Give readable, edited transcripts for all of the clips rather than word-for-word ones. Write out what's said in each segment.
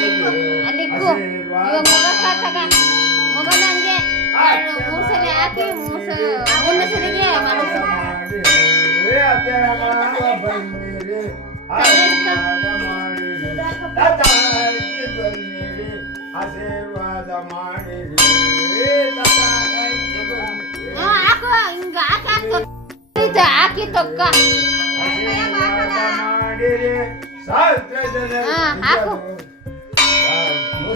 ಅಲ್ಲಿಕ್ಕು ಇವಾಗ ಮಗ ಕಾತಾಗ ಮಗನ ಹಂಗೆ ಮೂರು ಸಲ ಹಾಕಿ ಮೂರನೇ ಸಲಿಗೆ ಮನಸ್ಸು ಆಶೀರ್ವಾದ ಮಾಡಿರಿ ಹಾಕು ಹಿಂಗ ಹಾಕಿ ತೊಕ್ಕ ಮಾಡಿರಿ ಸಹಸ್ರ ಹಾಕು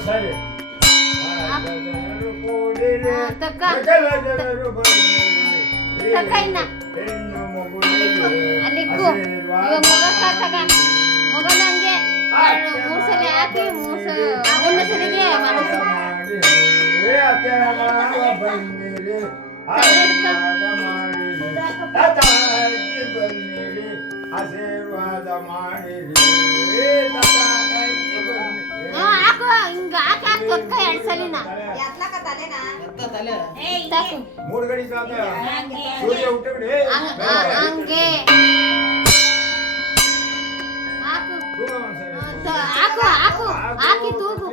ಸರಿ ತೊಕ್ಕ ಜನರು ತೊಕ್ಕ ಇನ್ನ ಹೆಣ್ಣು ಮಗುವಿಗೆ ಅಲ್ಲಿಕ್ಕು ಇವಾಗ ಮಗ ಕಾತಾಗ ಮಗನ ಹಂಗೆ ಮೂರು ಸಲ ಹಾಕಿ ಮೂರನೇ ಸಲಿಗೆ ಮನಸ್ಸು ಬಂದಿರಿ ಆಶೀರ್ವಾದ ಮಾಡಿರಿ ಬನ್ನಿರಿ ಆಶೀರ್ವಾದ ಮಾಡಿರಿ ಹಾಕು ಹಿಂಗ ಹಾಕಿ ತೊಕ್ಕ ಎರಡು ಸಲಿನ ಮೂರು ಗಡಿ ಸೂರ್ಯ ಹುಟ್ಟಬಿಡಿ ಹಂಗೆ ಹಾಕು ಹಾಕು ಹಾಕಿ ತೂಗು